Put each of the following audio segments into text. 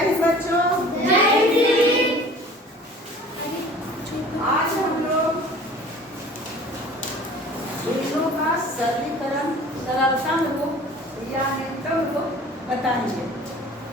हिंद बच्चों। आज हम लोग विषयों का सरलीकरण सरलतम रूप या निकटतम रूप बताएंगे।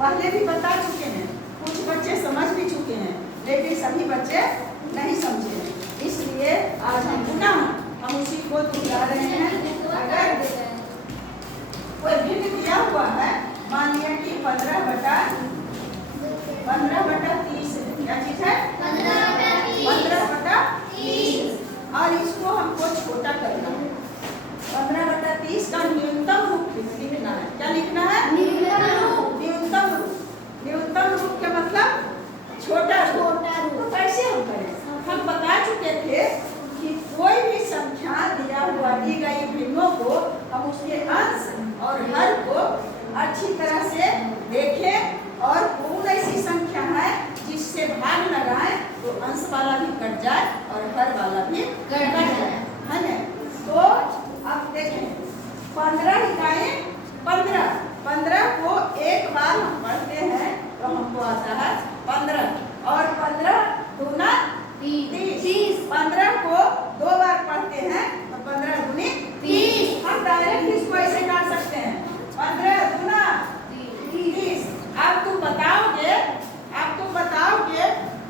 पहले भी बता चुके हैं, कुछ बच्चे समझ भी चुके हैं, लेकिन सभी बच्चे नहीं समझे हैं, इसलिए आज हम पुनः हम उसी को दोहरा रहे हैं। अगर कोई भिन्न दिया हुआ है, मान लिया कि 15/30 क्या चीज है 15/30 और इसको हमको छोटा करना है। 15/30 का न्यूनतम रूप लिखना है। क्या लिखना है? न्यूनतम रूप। न्यूनतम रूप का मतलब छोटा रूप। तो कैसे हम करें? हम बता चुके थे कि कोई भी संख्या दिया हुआ दी गई भिन्नों को हम उसके अंश और हर को अच्छी तरह से देखें और पूर्ण ऐसी संख्या है जिससे भाग लगाएं तो अंश वाला भी कट जाए और हर वाला भी कट जाए, है ना? तो अब देखें 15 इकाई 15 को एक बार हम पढ़ते हैं तो हमको आता है 15 और 15 दूना 30। 15 को 2 बार पढ़ते हैं तो 15 दूनी 30। हम डायरेक्ट इसको ऐसे काट सकते हैं 15 दूना 30। अब तुम बताओगे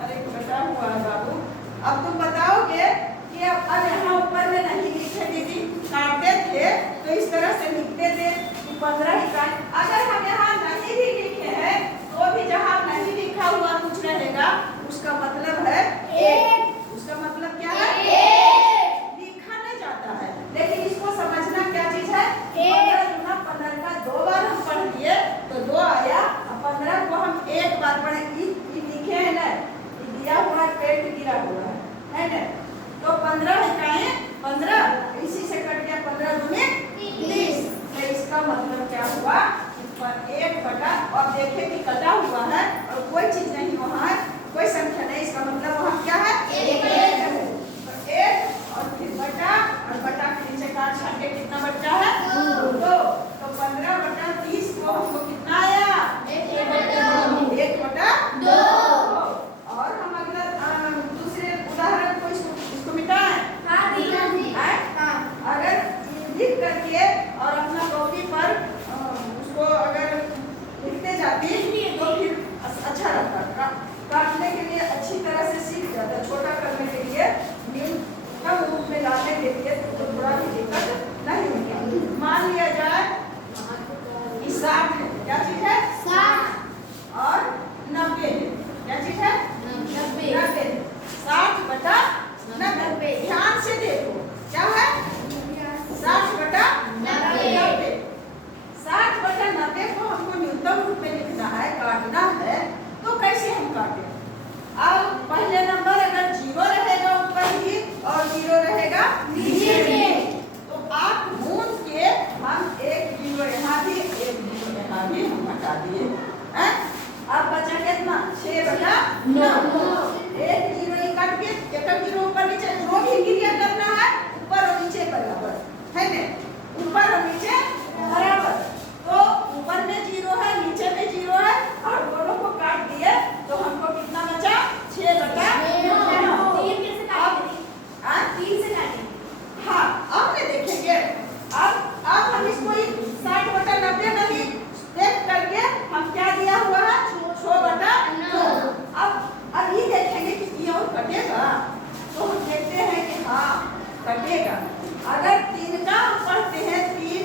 अरे बता हुआ है बाबू, अब तुम बताओगे कि अब यहाँ ऊपर में नहीं लिखे दीदी, काटते थे तो इस तरह से लिखते थे कि 15 इकाई। अगर हम यहाँ नहीं भी लिखे हैं तो भी जहाँ नहीं लिखा हुआ कुछ रहेगा उसका मतलब है एक। उसका मतलब क्या है? लिखा नहीं जाता है, लेकिन इसको समझना क्या चीज है? 15 का 2 बार हम पढ़ लिए तो 2 आया, 15 को हम एक बार पढ़े लिखे है ना, दिया हुआ पेट गिरा हुआ है ना? तो 15 इकाई 15 इसी से कट गया 15 दूनी 30। तो इसका मतलब क्या हुआ? 1/, और देखे कि कटा हुआ है और कोई चीज नहीं वहाँ है, कोई संख्या नहीं, इसका मतलब वहाँ क्या है? 1 है। तो 1 और फिर बटा, और बटा के नीचे काट छाटे कितना बचा है? 2। तो 15/30 को हमको कितना आया? 1/2। और हम अगला दूसरे उदाहरण को इसको मिटाएं। अगर लिख करके और अपना कॉपी पर उसको अगर लिखते जाती तो फिर अच्छा रहता। काटने के लिए अच्छी तरह से सीख जाता, छोटा करने के लिए न्यूनतम रूप में लाने के लिए तो थोड़ा भी दिक्कत नहीं होगी। मान लिया जाए कि 60 है, क्या चीज है? 60 और 90 है, क्या चीज है? 90। 60/90। ध्यान से देखो क्या है? 60/90। 60/90 को हमको न्यूनतम रूप में लिखना है, काटना है, तो कैसे हम काटें? अब पहले नंबर अगर 0 रहेगा ऊपर ही और 0 रहेगा नीचे में, तो आप ढूंढ के हम 1 0 यहाँ भी 1 0 यहाँ भी हम हटा दिए। अब बचा कितना? 6/9। 1 0 कट के 1 0 ऊपर नीचे 2 भी क्रिया करना है, ऊपर और नीचे बराबर है ना? ऊपर और नीचे बराबर, तो ऊपर में 0 है, नीचे में 0 है और दोनों को काट दिए तो हमको कितना बचा? 6/9। 3 कैसे काटेंगे? 3 से काटेंगे। हाँ, अब नहीं देखेंगे। अब हम इसको 60/90 नहीं देख करके हम क्या दिया हुआ है? 6/9। अब ये देखेंगे कि ये और कटेगा, तो हम देखते हैं कि हाँ कटेगा। अगर 3 का हम पढ़ते हैं 3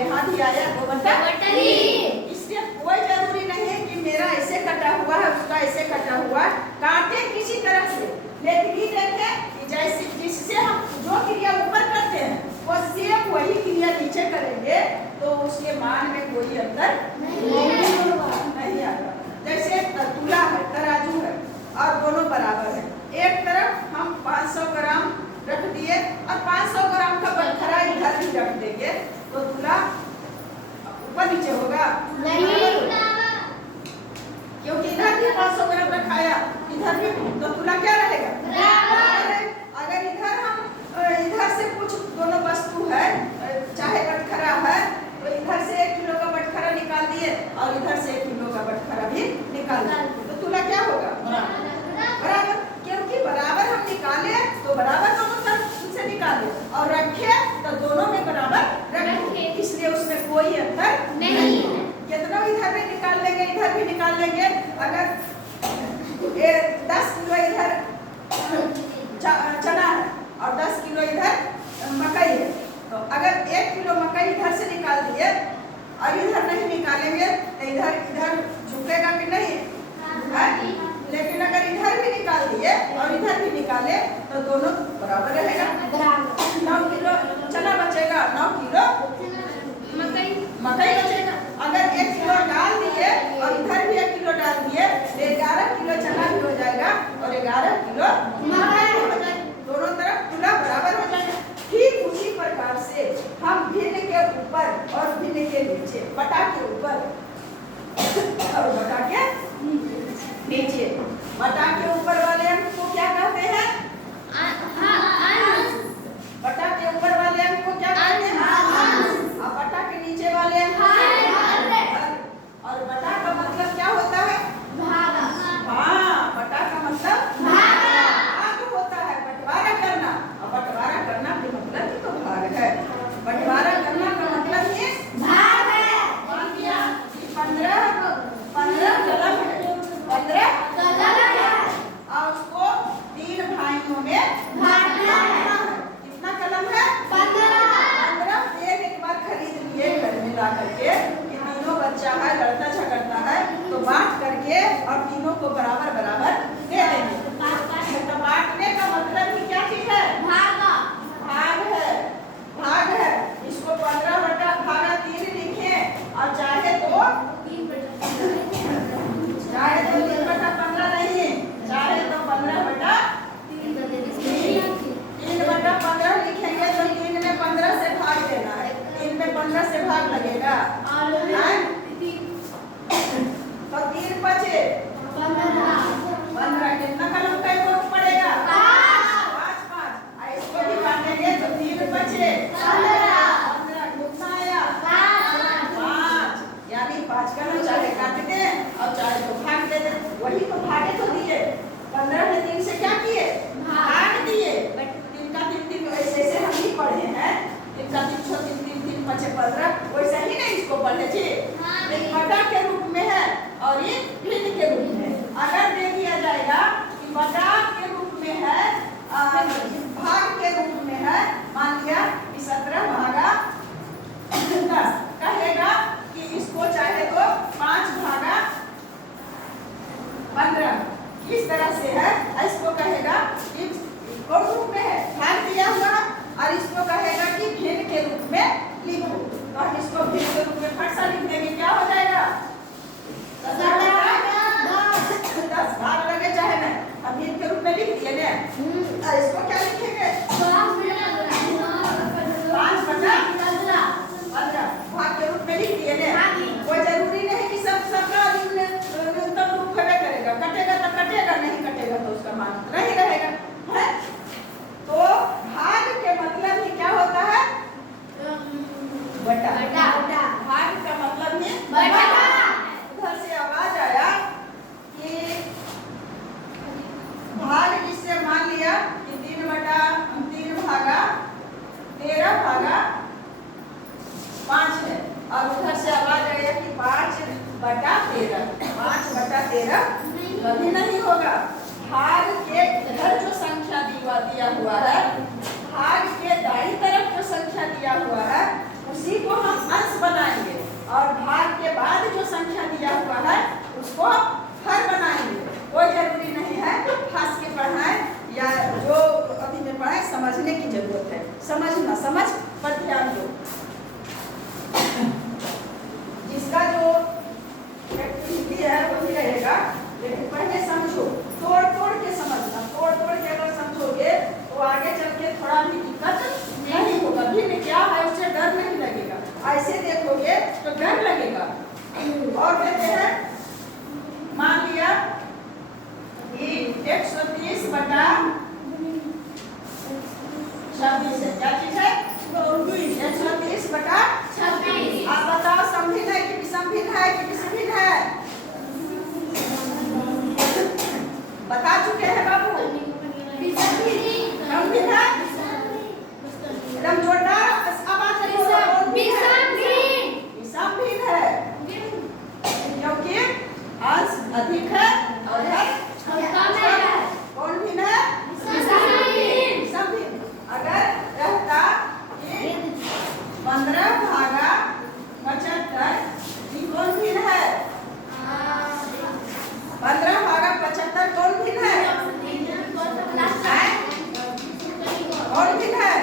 यहाँ भी आया 2/3। इसलिए कोई जरूरी नहीं है कि मेरा ऐसे कटा हुआ है उसका ऐसे कटा हुआ है, काटे किसी तरह से। लेकिन ये देखें कि जैसे जिससे हम जो क्रिया ऊपर करते हैं वो सेम वही क्रिया नीचे करेंगे तो उसके मान में कोई अंतर नहीं आएगा। जैसे तुला है, तराजू है और दोनों बराबर है। एक तरफ हम 500 ग्राम रख दिए और 500 ग्राम का बटखरा इधर भी रख देंगे तो तुला ऊपर नीचे होगा नहीं, क्योंकि इधर भी 500 ग्राम रखाया इधर भी, तो तुला क्या रहेगा बराबर। अगर इधर हम इधर से कुछ दोनों वस्तु है चाहे बटखरा है तो इधर से 1 किलो का बटखरा निकाल दिए और इधर से 1 किलो का बटखरा भी निकाल दिए तो तुला क्या होगा बराबर। क्योंकि बराबर हम निकाले तो बराबर दोनों तरफ से निकाले और रखे तो दोनों में बराबर रखे, इसलिए उसमें कोई अंतर नहीं है। कितना इधर भी निकाल लेंगे इधर भी निकाल लेंगे। अगर 10 किलो इधर चना है और 10 किलो इधर मकई है तो अगर 1 किलो मकई इधर से निकाल दिए और इधर नहीं निकालेंगे तो इधर इधर झुकेगा कि नहीं है? लेकिन अगर इधर भी निकाल दिए और इधर भी निकाले तो दोनों बराबर रहेगा। 9 किलो चना बचेगा, 9 किलो मकई बचेगा। अगर 1 किलो डाल दिए और इधर भी 1 किलो डाल दिए तो 11 किलो चना भी हो जाएगा और 11 किलो मकई हो जाएगा, दोनों तरफ तुला बराबर हो जाएगा। ठीक उसी प्रकार से हम भिन्न के ऊपर और भिन्न के नीचे, बटा के ऊपर और बटा के नीचे, बटा के ऊपर वाले अंक को क्या कहते हैं बटा के ऊपर वाले अंक को क्या कहते हैं और बटा के नीचे वाले अंक और बटा का मतलब क्या होता है हाँ, बटा का मतलब भाग होता है, बंटवारा करना। और बंटवारा करना के मतलब ही तो भाग है। बंटवारा करना का मतलब ही भाग है। मान लिया 15 कलम है, 15 कलम है और उसको 3 भाइयों में बांटना है। कितना कलम है 15। एक बार खरीद लिए घर में ला करके कि तीनों बच्चा है लड़ता झगड़ता है तो बांट करके और तीनों को बराबर बराबर दे देंगे। तो बांटने का मतलब ही क्या चीज है भाग है, भाग है। इसको 15/3 लिखे और चाहे तो 3/15 नहीं, चाहे तो 15/3 लिखेंगे तो 3 में 15 से भाग देना है, 3 में 15 से भाग लगेगा तो 3 बचे 15। कितना कलम का एक पड़ेगा 5। इसको भी बांटेंगे तो 3 बचे 15। कितना आया 5, यानी 5 कलम चाहे काट दे और चाहे तो भाग दे दे। वही तो भागे तो दिए 15 में 3 से क्या किए भाग दिए। 3 का 3 ऐसे ऐसे हम ही पढ़े हैं, 3 का 3 6 3 3 3 5 15 वैसा ही नहीं इसको पढ़े जी। एक बटा के रूप में है और ये भिन्न के रूप में। अगर दे दिया जाएगा कि बटा के रूप में है भाग के रूप में है, मान लिया कि 17/10 कहेगा कि इसको चाहे तो 5/15 किस तरह से है, इसको कहेगा कि कौन रूप में है भाग दिया हुआ और इसको कहेगा कि भिन्न के रूप में लिखो। तो हम इसको भिन्न के रूप में फट सा लिख देंगे, क्या हो जाएगा 10 भाग लगे चाहे नहीं, अब भिन्न के रूप में लिख दिए ना। इसको क्या लिखेंगे 5/15 भाग के रूप में लिख दिए ना। कोई जरूरी नहीं कि सबका न्यूनतम रूप होगा करेगा, कटेगा तो कटेगा, नहीं कटेगा तो उसका मान नहीं रहेगा है। तो भाग के मतलब ही क्या होता है बटा। भाग का मतलब ही बटा। उधर से आवाज आया कि भाग जिससे मान लिया कि 3/3 भागा 13/5 है और उधर से आवाज आया कि 5/13। 5/13 कभी नहीं होगा। भाग के इधर जो संख्या दिया हुआ है, भाग के दाईं तरफ जो संख्या दिया हुआ है उसी को हम अंश समझ पर ध्यान दो। जिसका जो एक्टिविटी है वही रहेगा, लेकिन पहले समझो, तोड़ तोड़ के समझना। तोड़ तोड़ के अगर समझोगे तो आगे चल के थोड़ा भी दिक्कत नहीं होगा। भी क्या है उससे डर नहीं लगेगा, ऐसे देखोगे तो डर लगेगा। और कहते हैं मान लिया कि 130 बटा 26 है, क्या चीज है? 130 बटा 26। आप बताओ समभिन्न है कि विषमभिन्न है कि विषमभिन्न है? बता चुके हैं बाबू, समभिन्न है। एकदम जोरदार आवाज से बोलो, विषमभिन्न है, क्योंकि अंश अधिक है और हर कम है। कौन भिन्न है? विषमभिन्न। अगर रहता कि 15 भागा 75, ये कौन भिन्न है? 15 भागा 75 कौन भिन्न है? कौन भिन्न है?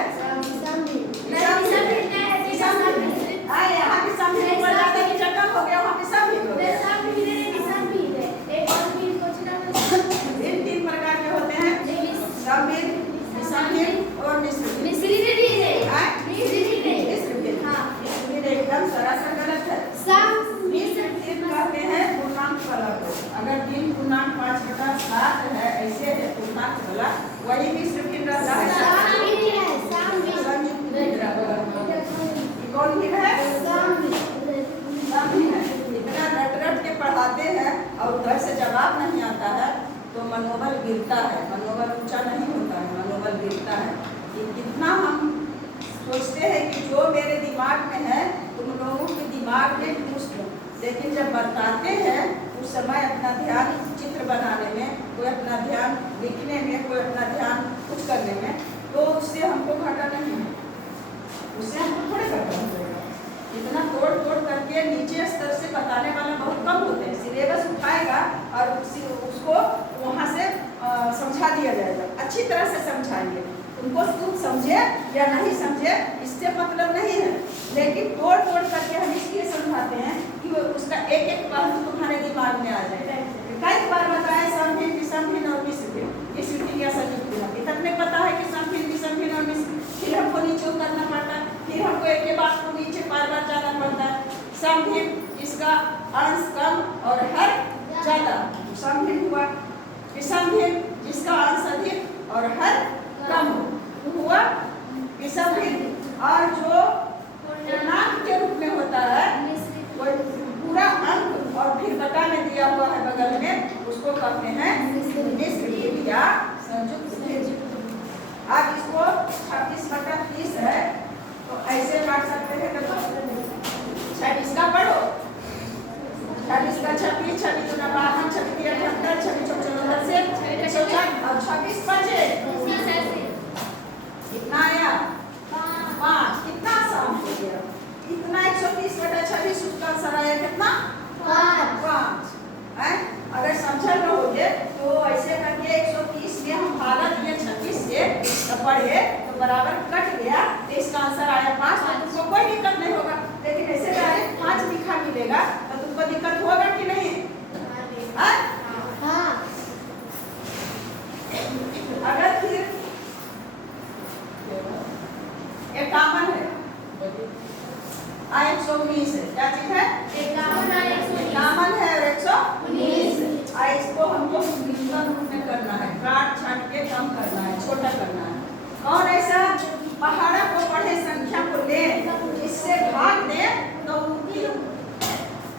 यहाँ भी समभिन्न पड़ जाता है कि जगह हो गया, वहाँ पे समभिन्न हो गया। भिन्न 3 प्रकार के होते हैं, समभिन्न, विषमभिन्न और मिश्रभिन्न। मिश्रभिन्न एकदम सरासर गलत है। मिश्रभिन्न कहते हैं पूर्णांक वाला को। अगर 3 पूर्णांक 5/7 है, ऐसे है पूर्णांक वाला, वही मिश्रभिन्न रहता है। कौन भिन्न है? समभिन्न है। इतना रट रट के पढ़ाते हैं और उधर से जवाब नहीं आता है तो मनोबल गिरता है, मनोबल ऊंचा नहीं होता है, मनोबल गिरता है। कि कितना हम सोचते हैं कि जो मेरे दिमाग में है तुम लोगों के दिमाग में घुस लो, लेकिन जब बताते हैं उस समय अपना ध्यान चित्र बनाने में, कोई अपना ध्यान लिखने में, कोई अपना ध्यान कुछ करने में, तो उससे हमको घाटा नहीं है, उससे हमको थोड़े घाटा होगा। इतना तोड़ तोड़ करके नीचे स्तर से बताने वाला बहुत कम होते हैं। सिलेबस उठाएगा और उसको वहाँ से समझा दिया जाएगा, अच्छी तरह से समझाएंगे। उनको तुम समझे या नहीं समझे इससे मतलब नहीं है, लेकिन तोड़ तोड़ करके हम इसलिए समझाते हैं कि वो उसका एक एक पहलू तुम्हारे दिमाग में आ जाए। कई बार बताया समभिन्न, विषमभिन्न और मिश्रभिन्न, मिश्रभिन्न या संयुक्त। अभी तक नहीं पता है कि समभिन्न, विषमभिन्न और मिश्रभिन्न, फिर हमको नीचे उतरना पड़ता है, फिर हमको एक एक बात को नीचे बार बार जाना पड़ता है। समभिन्न इसका अंश कम और हर ज्यादा, समभिन्न हुआ। विषमभिन्न जिसका अंश अधिक और हर कम हुआ विषमभिन्न। और जो पूर्णांक के रूप में होता है वो पूरा अंक और फिर बटा में दिया हुआ है बगल में, उसको कहते हैं मिश्रभिन्न या संयुक्त भिन्न। अब इसको 26/30 है तो ऐसे काट सकते हैं। देखो 26 का पढ़ो, 26 का 26, 26 गुना 52, 26 78, 26 74 से 104 और 26 बचे कितना आया? 5। कितना आसान हो गया। इतना 130/26 उसका आंसर आया कितना? 5 है। अगर समझ रहोगे तो ऐसे करके 130 में हम भागा दिए 26 से तो पढ़े तो बराबर कट गया, तो इसका आंसर आया 5। तो तुमको कोई दिक्कत नहीं होगा, लेकिन ऐसे डायरेक्ट 5 लिखा मिलेगा तो तुमको दिक्कत होगा कि नहीं? हाँ। अगर फिर 51 है, 119 है, क्या चीज है? 51 है और 119 है। इसको हमको न्यूनतम रूप में करना है, काट छाट के कम करना है, छोटा करना है। और ऐसा पहाड़ा को पढ़े संख्या को ले, इससे भाग दे तो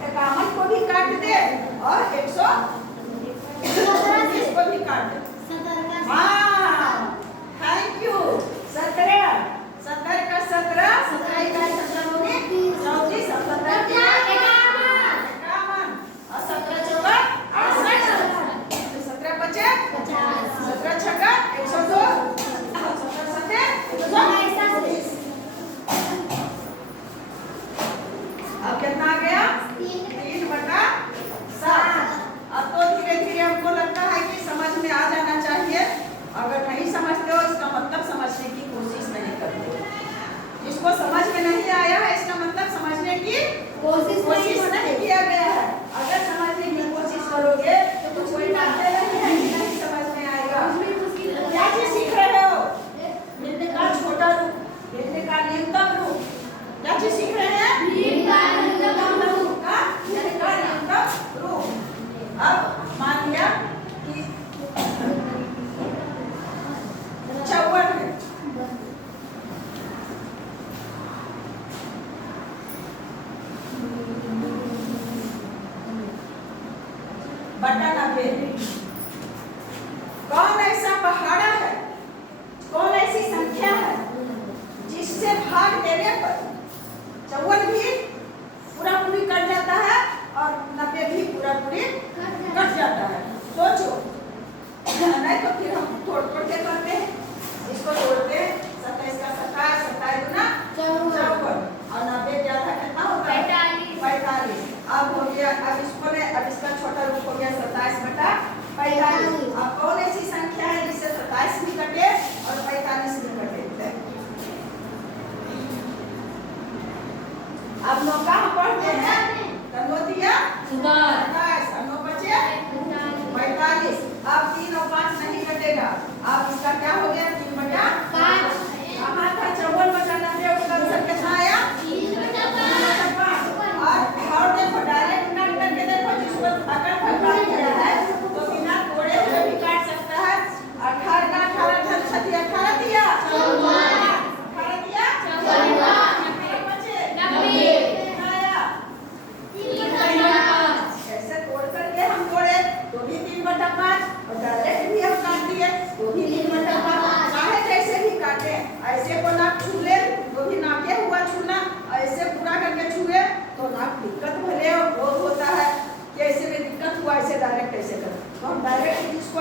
51 को भी काट दे और 119 को भी काट दे। हाँ, थैंक यू। 17 का 17, 17 का 17 होगी 34 और 17 51 और 17 चौका 68, 17 बचे 50, 17 छक्का 102, 17 सत्ते 102। जिसको समझ में नहीं आया है इसका मतलब समझने की कोशिश नहीं किया गया है। अगर समझने की कोशिश करोगे तो कोई बात नहीं है कि नहीं समझ में आएगा। क्या चीज सीख रहे हो? मिलने का छोटा रूप, मिलने का न्यूनतम रूप। क्या चीज सीख रहे हैं? न्यूनतम रूप का मिलने का न्यूनतम रूप। अब मान लिया कि 54 है, बटा 90। कौन ऐसा पहाड़ा है, कौन ऐसी संख्या है जिससे भाग देने पर 54 भी पूरा पूरी कट जाता है और 90 भी पूरा पूरी कट जाता है? सोचो, नहीं तो फिर हम तोड़ के करते हैं। इसको तोड़ते हैं, 27 का 27, 27 गुना 54 और 90 ज्यादा कितना होता है? 45। अब हो गया, अब इसको ले, अब इसका छोटा रूप हो गया 27 बटा 45। अब कौन ऐसी संख्या है जिससे 27 भी कटे और 45 भी कटे? अब 9 का हम पढ़ते हैं, तो 9 दिया 27 और 9 बचे 45। अब 3 और 5 नहीं कटेगा। अब इसका क्या हो गया? 3 बटा 5। हमारा था 54 बटा 90, उसका आंसर कितना आया? 3 बटा 5। और देखो डायरेक्ट काट करके देखो, जिसको अगर भगा दिया है तो बिना तोड़े हुए भी काट सकता है। 18 का 18 था, 18 दिया 18 दिया 14 बचे 90 आया 3 बटा 5। ऐसे तोड़ करके हम तोड़े तो भी 3 बटा 5 और डायरेक्ट भी हम काट दिए तो भी 3 बटा 5। चाहे जैसे भी काटे, ऐसे को नाप छू ले तो भी नाके हुआ छूना, ऐसे पूरा करके छुए तो नाप दिक्कत भले वो होता है कि ऐसे में दिक्कत हुआ, ऐसे डायरेक्ट ऐसे कर। तो हम डायरेक्ट इसको